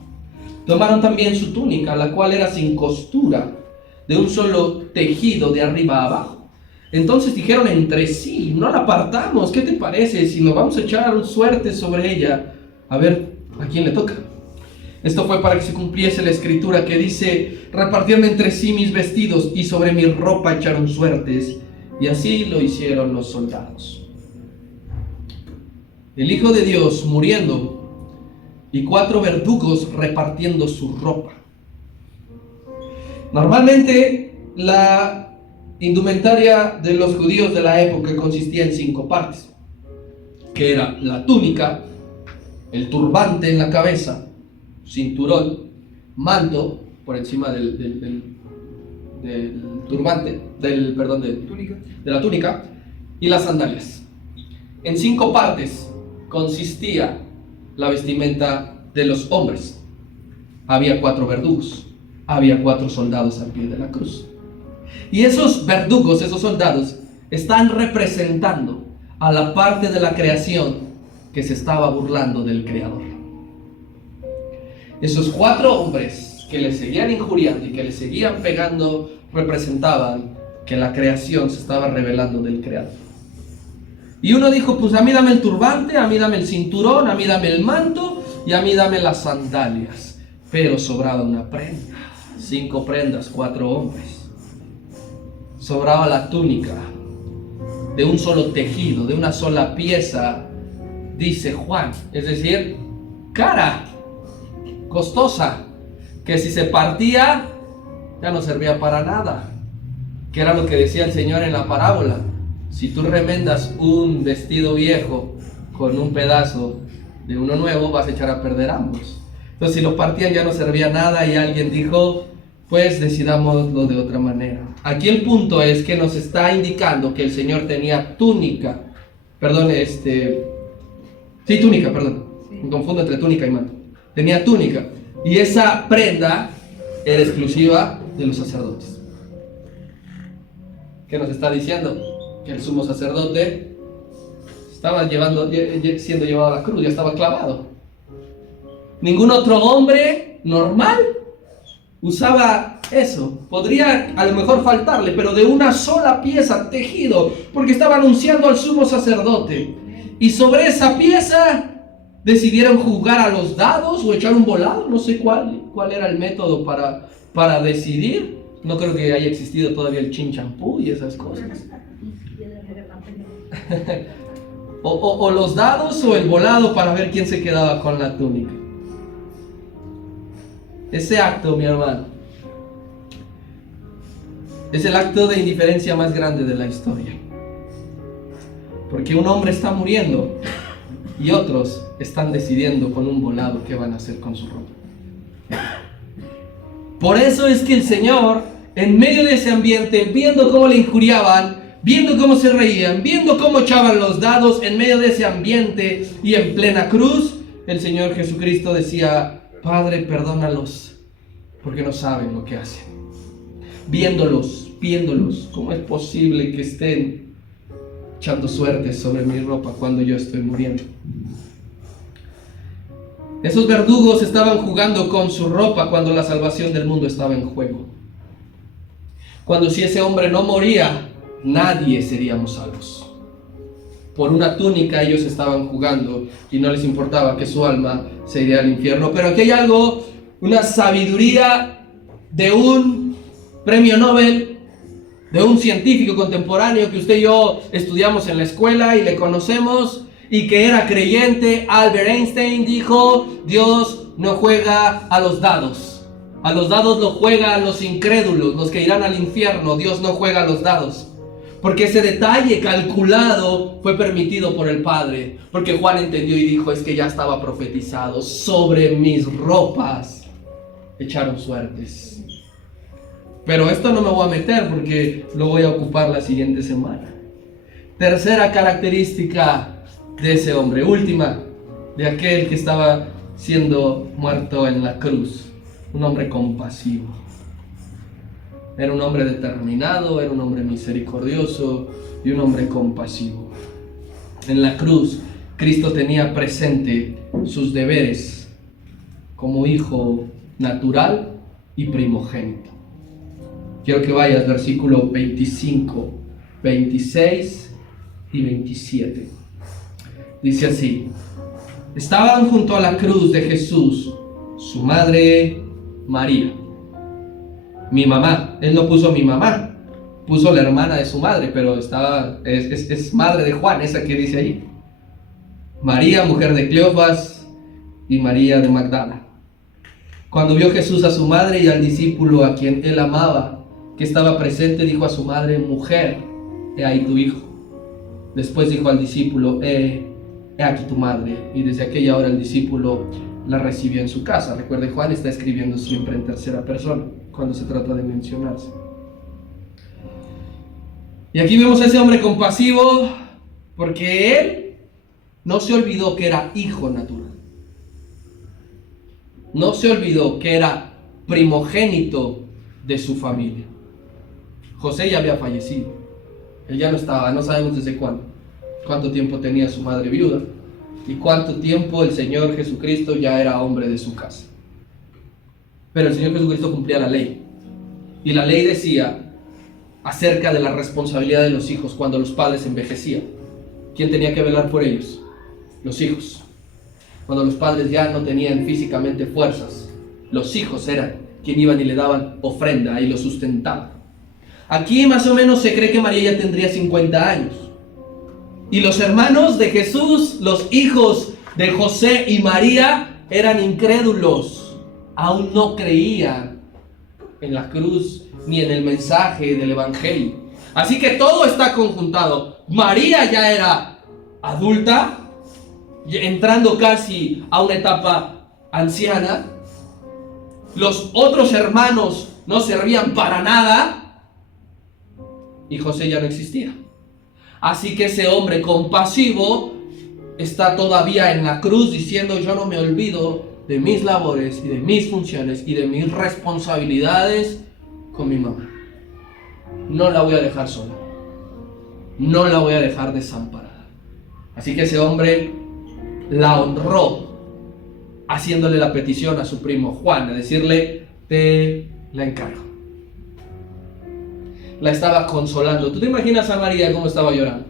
Tomaron también su túnica, la cual era sin costura, de un solo tejido de arriba a abajo. Entonces dijeron entre sí: no la partamos, ¿qué te parece si nos vamos a echar suerte sobre ella? A ver a quién le toca. Esto fue para que se cumpliese la escritura que dice: repartieron entre sí mis vestidos y sobre mi ropa echaron suertes. Y así lo hicieron los soldados. El Hijo de Dios muriendo y 4 verdugos repartiendo su ropa. Normalmente la indumentaria de los judíos de la época consistía en 5 partes, que era la túnica, el turbante en la cabeza, cinturón, manto por encima del turbante, de la túnica, y las sandalias. En 5 partes consistía la vestimenta de los hombres. Había 4 verdugos, había 4 soldados al pie de la cruz. Y esos verdugos, esos soldados, están representando a la parte de la creación que se estaba burlando del Creador. Esos 4 hombres que le seguían injuriando y que le seguían pegando representaban que la creación se estaba rebelando del Creador. Y uno dijo: pues a mí dame el turbante, a mí dame el cinturón, a mí dame el manto y a mí dame las sandalias. Pero sobraba una prenda, 5 prendas, 4 hombres. Sobraba la túnica de un solo tejido, de una sola pieza, dice Juan, es decir, cara, costosa, que si se partía ya no servía para nada, que era lo que decía el Señor en la parábola: si tú remendas un vestido viejo con un pedazo de uno nuevo, vas a echar a perder ambos. Entonces, si lo partían ya no servía nada, y alguien dijo: pues decidámoslo de otra manera. Aquí el punto es que nos está indicando que el Señor tenía túnica, túnica, me confundo entre túnica y manto. Tenía túnica, y esa prenda era exclusiva de los sacerdotes. ¿Qué nos está diciendo? Que el sumo sacerdote estaba siendo llevado a la cruz, ya estaba clavado. Ningún otro hombre normal usaba eso. Podría a lo mejor faltarle, pero de una sola pieza tejido, porque estaba anunciando al sumo sacerdote. Y sobre esa pieza decidieron jugar a los dados o echar un volado. No sé cuál era el método para decidir. No creo que haya existido todavía el chinchampú y esas cosas. o los dados o el volado para ver quién se quedaba con la túnica. Ese acto, mi hermano, es el acto de indiferencia más grande de la historia. Porque un hombre está muriendo y otros están decidiendo con un volado qué van a hacer con su ropa. Por eso es que el Señor, en medio de ese ambiente, viendo cómo le injuriaban, viendo cómo se reían, viendo cómo echaban los dados, en medio de ese ambiente y en plena cruz, el Señor Jesucristo decía: Padre, perdónalos, porque no saben lo que hacen. Viéndolos, ¿cómo es posible que estén echando suertes sobre mi ropa cuando yo estoy muriendo? Esos verdugos estaban jugando con su ropa cuando la salvación del mundo estaba en juego. Cuando si ese hombre no moría, nadie seríamos salvos. Por una túnica ellos estaban jugando y no les importaba que su alma se iría al infierno. Pero aquí hay algo, una sabiduría de un premio Nobel, de un científico contemporáneo que usted y yo estudiamos en la escuela y le conocemos, y que era creyente. Albert Einstein dijo: Dios no juega a los dados. A los dados lo juegan los incrédulos, los que irán al infierno. Dios no juega a los dados. Porque ese detalle calculado fue permitido por el Padre. Porque Juan entendió y dijo: es que ya estaba profetizado. Sobre mis ropas echaron suertes. Pero esto no me voy a meter porque lo voy a ocupar la siguiente semana. Tercera característica de ese hombre, última, de aquel que estaba siendo muerto en la cruz: un hombre compasivo. Era un hombre determinado, era un hombre misericordioso y un hombre compasivo. En la cruz, Cristo tenía presente sus deberes como hijo natural y primogénito. Quiero que vayas versículo 25, 26 y 27. Dice así: estaban junto a la cruz de Jesús su madre María, mi mamá. Él no puso mi mamá, puso la hermana de su madre, pero es madre de Juan, esa que dice ahí. María, mujer de Cleofas, y María de Magdala. Cuando vio Jesús a su madre y al discípulo a quien él amaba, que estaba presente, dijo a su madre: mujer, he ahí tu hijo. Después dijo al discípulo: he aquí tu madre. Y desde aquella hora el discípulo la recibió en su casa. Recuerde, Juan está escribiendo siempre en tercera persona cuando se trata de mencionarse. Y aquí vemos a ese hombre compasivo, porque él no se olvidó que era hijo natural. No se olvidó que era primogénito de su familia. José ya había fallecido. Él ya no estaba, no sabemos desde cuánto tiempo tenía su madre viuda y cuánto tiempo el Señor Jesucristo ya era hombre de su casa. Pero el Señor Jesucristo cumplía la ley. Y la ley decía acerca de la responsabilidad de los hijos cuando los padres envejecían. ¿Quién tenía que velar por ellos? Los hijos. Cuando los padres ya no tenían físicamente fuerzas, los hijos eran quien iban y le daban ofrenda y lo sustentaban. Aquí más o menos se cree que María ya tendría 50 años. Y los hermanos de Jesús, los hijos de José y María, eran incrédulos. Aún no creían en la cruz ni en el mensaje del Evangelio. Así que todo está conjuntado. María ya era adulta, entrando casi a una etapa anciana. Los otros hermanos no servían para nada. Y José ya no existía. Así que ese hombre compasivo está todavía en la cruz diciendo: yo no me olvido de mis labores y de mis funciones y de mis responsabilidades con mi mamá. No la voy a dejar sola. No la voy a dejar desamparada. Así que ese hombre la honró haciéndole la petición a su primo Juan, de decirle: te la encargo. La estaba consolando. ¿Tú te imaginas a María cómo estaba llorando?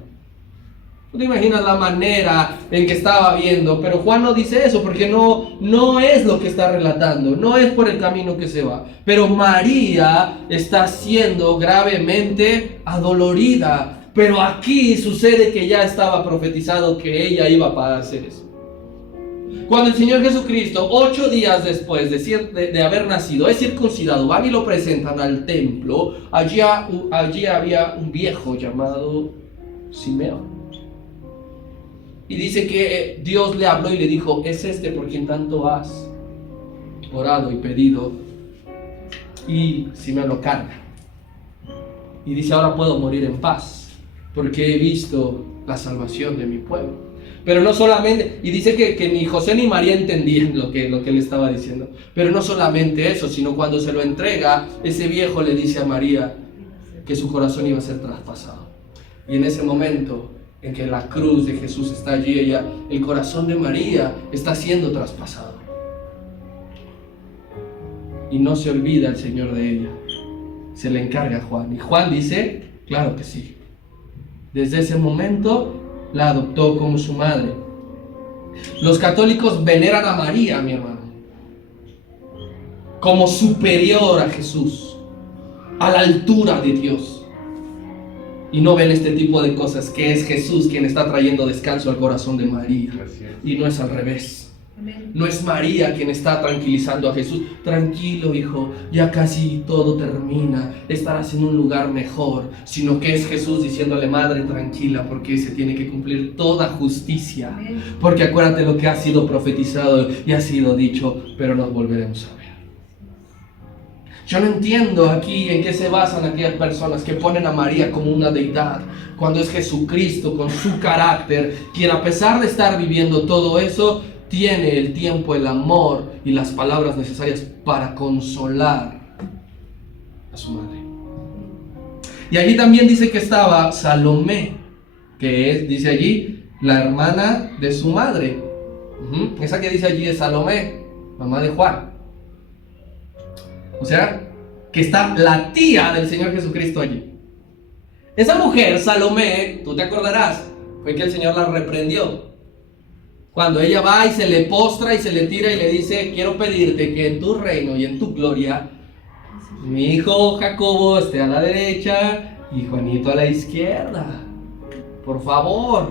¿Tú te imaginas la manera en que estaba viendo? Pero Juan no dice eso porque no es lo que está relatando, no es por el camino que se va. Pero María está siendo gravemente adolorida. Pero aquí sucede que ya estaba profetizado que ella iba a hacer eso. Cuando el Señor Jesucristo, 8 días después de haber nacido, es circuncidado, van y lo presentan al templo. Allí había un viejo llamado Simeón. Y dice que Dios le habló y le dijo: es este por quien tanto has orado y pedido. Y Simeón lo carga. Y dice: ahora puedo morir en paz, porque he visto la salvación de mi pueblo. Pero no solamente, y dice que ni José ni María entendían lo que le estaba diciendo. Pero no solamente eso, sino cuando se lo entrega, ese viejo le dice a María que su corazón iba a ser traspasado. Y en ese momento en que la cruz de Jesús está allí, el corazón de María está siendo traspasado. Y no se olvida el Señor de ella. Se le encarga a Juan. Y Juan dice: claro que sí. Desde ese momento la adoptó como su madre. Los católicos veneran a María, mi hermano, como superior a Jesús, a la altura de Dios. Y no ven este tipo de cosas, que es Jesús quien está trayendo descanso al corazón de María. Y no es al revés. No es María quien está tranquilizando a Jesús. Tranquilo, hijo, ya casi todo termina, estarás en un lugar mejor. Sino que es Jesús diciéndole: madre, tranquila, porque se tiene que cumplir toda justicia. Porque acuérdate lo que ha sido profetizado y ha sido dicho, pero nos volveremos a ver. Yo no entiendo aquí en qué se basan aquellas personas que ponen a María como una deidad, cuando es Jesucristo con su carácter, quien a pesar de estar viviendo todo eso, tiene el tiempo, el amor y las palabras necesarias para consolar a su madre. Y allí también dice que estaba Salomé, que es, dice allí, la hermana de su madre. Esa que dice allí es Salomé, mamá de Juan. O sea, que está la tía del Señor Jesucristo allí. Esa mujer, Salomé, tú te acordarás, fue que el Señor la reprendió. Cuando ella va y se le postra y se le tira y le dice: quiero pedirte que en tu reino y en tu gloria mi hijo Jacobo esté a la derecha y Juanito a la izquierda, por favor.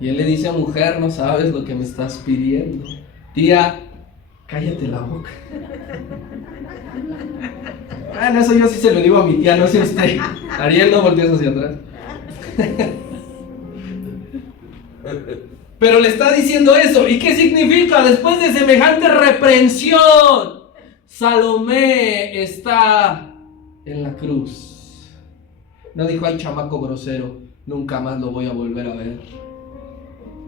Y él le dice: mujer, no sabes lo que me estás pidiendo. Tía, cállate la boca. Bueno, eso yo sí se lo digo a mi tía, no sé usted. Ariel, no voltees hacia atrás. Pero le está diciendo eso. ¿Y qué significa? Después de semejante reprensión, Salomé está en la cruz. No dijo: ay, chamaco grosero, nunca más lo voy a volver a ver.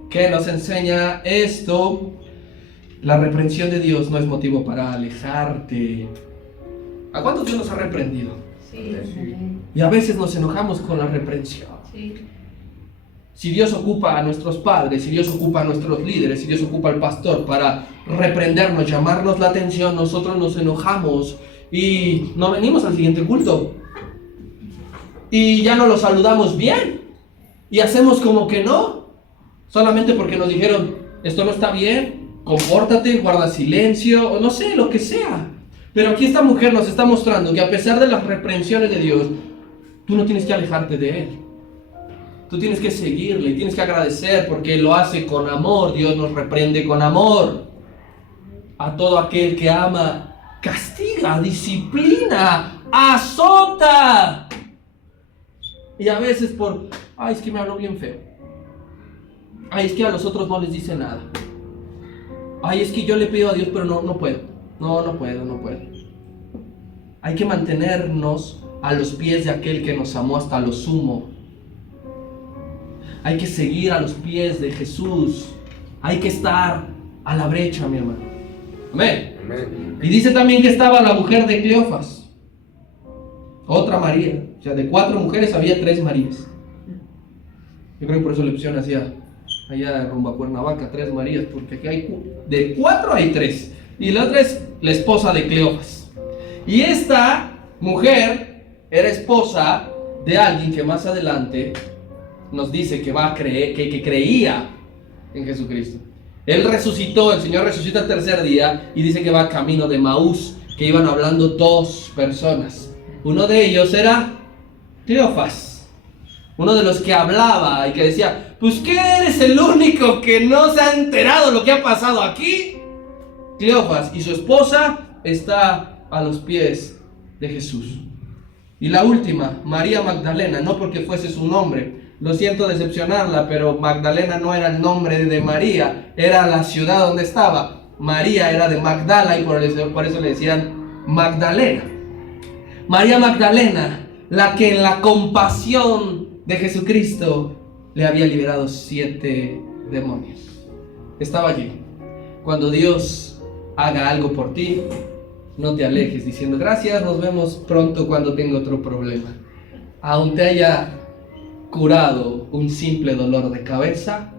¿Qué nos enseña esto? La reprensión de Dios no es motivo para alejarte. ¿A cuántos Dios nos ha reprendido? Sí. Y a veces nos enojamos con la reprensión. Sí. Si Dios ocupa a nuestros padres, si Dios ocupa a nuestros líderes, si Dios ocupa al pastor para reprendernos, llamarnos la atención, nosotros nos enojamos y no venimos al siguiente culto. Y ya no lo saludamos bien. Y hacemos como que no. Solamente porque nos dijeron: esto no está bien, compórtate, guarda silencio, o no sé, lo que sea. Pero aquí esta mujer nos está mostrando que a pesar de las reprensiones de Dios, tú no tienes que alejarte de Él. Tú tienes que seguirle y tienes que agradecer porque lo hace con amor. Dios nos reprende con amor. A todo aquel que ama, castiga, disciplina, azota. Y a veces ay, es que me habló bien feo. Ay, es que a los otros no les dice nada. Ay, es que yo le pido a Dios, pero no puedo. No puedo. Hay que mantenernos a los pies de aquel que nos amó hasta lo sumo. Hay que seguir a los pies de Jesús. Hay que estar a la brecha, mi hermano. Amén. Y dice también que estaba la mujer de Cleofas, otra María. O sea, de 4 mujeres había 3 Marías. Yo creo que por eso le pusieron así allá rumbo a Cuernavaca, 3 Marías, porque aquí hay de 4 hay 3. Y la otra es la esposa de Cleofas. Y esta mujer era esposa de alguien que más adelante nos dice que que creía en Jesucristo. Él resucitó, el Señor resucita el tercer día y dice que va camino de Maús, que iban hablando dos personas. Uno de ellos era Cleofas, uno de los que hablaba y que decía, pues ¿qué eres el único que no se ha enterado lo que ha pasado aquí? Cleofas, y su esposa está a los pies de Jesús. Y la última, María Magdalena, no porque fuese su nombre, lo siento decepcionarla, pero Magdalena no era el nombre de María, era la ciudad donde estaba. María era de Magdala y por eso le decían Magdalena. María Magdalena, la que en la compasión de Jesucristo le había liberado 7 demonios. Estaba allí. Cuando Dios haga algo por ti, no te alejes diciendo gracias, nos vemos pronto cuando tenga otro problema. Aún te haya curado un simple dolor de cabeza,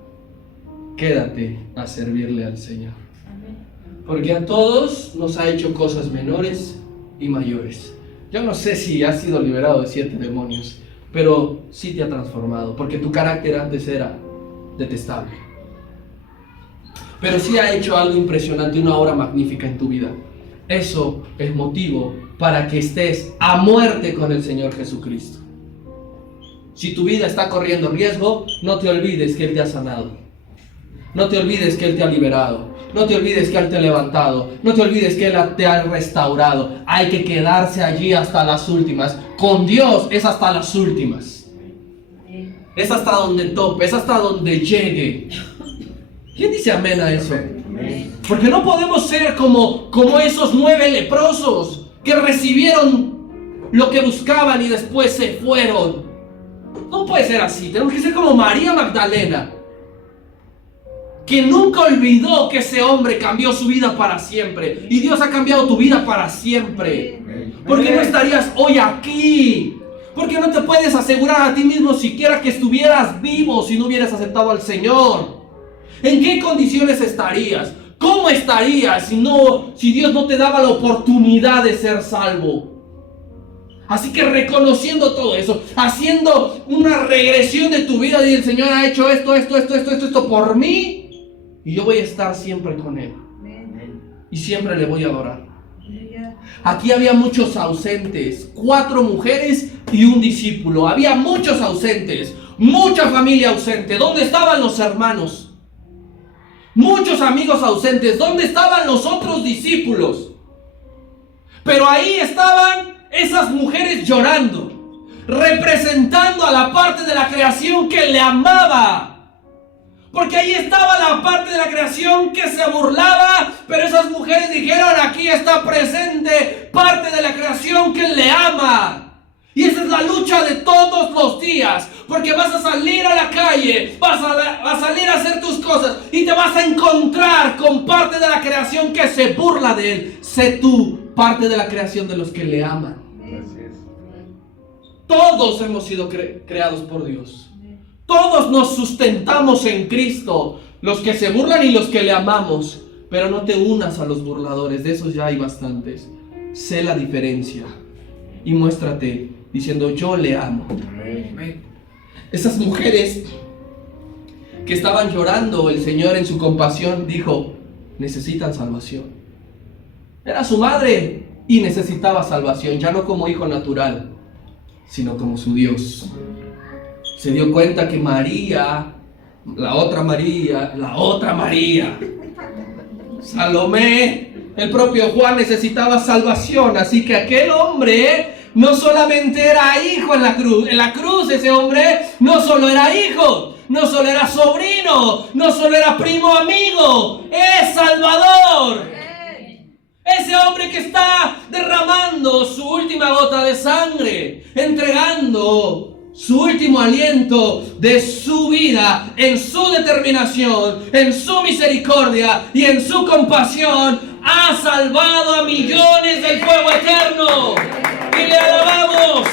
quédate a servirle al Señor. Porque a todos nos ha hecho cosas menores y mayores. Yo no sé si has sido liberado de 7 demonios, pero sí te ha transformado, porque tu carácter antes era detestable. Pero sí ha hecho algo impresionante, una obra magnífica en tu vida. Eso es motivo para que estés a muerte con el Señor Jesucristo. Si tu vida está corriendo riesgo, no te olvides que Él te ha sanado. No te olvides que Él te ha liberado. No te olvides que Él te ha levantado. No te olvides que Él te ha restaurado. Hay que quedarse allí hasta las últimas. Con Dios es hasta las últimas. Es hasta donde tope, es hasta donde llegue. ¿Quién dice amén a eso? Porque no podemos ser como esos 9 leprosos que recibieron lo que buscaban y después se fueron. No puede ser así. Tenemos que ser como María Magdalena, que nunca olvidó que ese hombre cambió su vida para siempre. Y Dios ha cambiado tu vida para siempre. ¿Por qué no estarías hoy aquí? ¿Por qué no te puedes asegurar a ti mismo siquiera que estuvieras vivo si no hubieras aceptado al Señor? ¿En qué condiciones estarías? ¿Cómo estarías si Dios no te daba la oportunidad de ser salvo? Así que reconociendo todo eso, haciendo una regresión de tu vida, y el Señor ha hecho esto por mí, y yo voy a estar siempre con Él. Y siempre le voy a adorar. Aquí había muchos ausentes, 4 mujeres y un discípulo. Había muchos ausentes, mucha familia ausente. ¿Dónde estaban los hermanos? Muchos amigos ausentes. ¿Dónde estaban los otros discípulos? Pero ahí estaban esas mujeres llorando, representando a la parte de la creación que le amaba. Porque ahí estaba la parte de la creación que se burlaba, pero esas mujeres dijeron, aquí está presente parte de la creación que le ama. Y esa es la lucha de todos los días, porque vas a salir a la calle, vas a salir a hacer tus cosas y te vas a encontrar con parte de la creación que se burla de Él. Sé tú parte de la creación de los que le aman. Todos hemos sido creados por Dios. Todos nos sustentamos en Cristo, los que se burlan y los que le amamos. Pero no te unas a los burladores, de esos ya hay bastantes. Sé la diferencia y muéstrate diciendo yo le amo. Esas mujeres que estaban llorando, el Señor en su compasión dijo, necesitan salvación. Era su madre y necesitaba salvación, ya no como hijo natural, sino como su Dios. Se dio cuenta que María, la otra María, Salomé, el propio Juan necesitaba salvación. Así que aquel hombre no solamente era hijo en la cruz ese hombre no solo era hijo, no solo era sobrino, no solo era primo amigo, es Salvador. Ese hombre que está derramando su última gota de sangre, entregando su último aliento de su vida en su determinación, en su misericordia y en su compasión, ha salvado a millones del fuego eterno. Y le alabamos.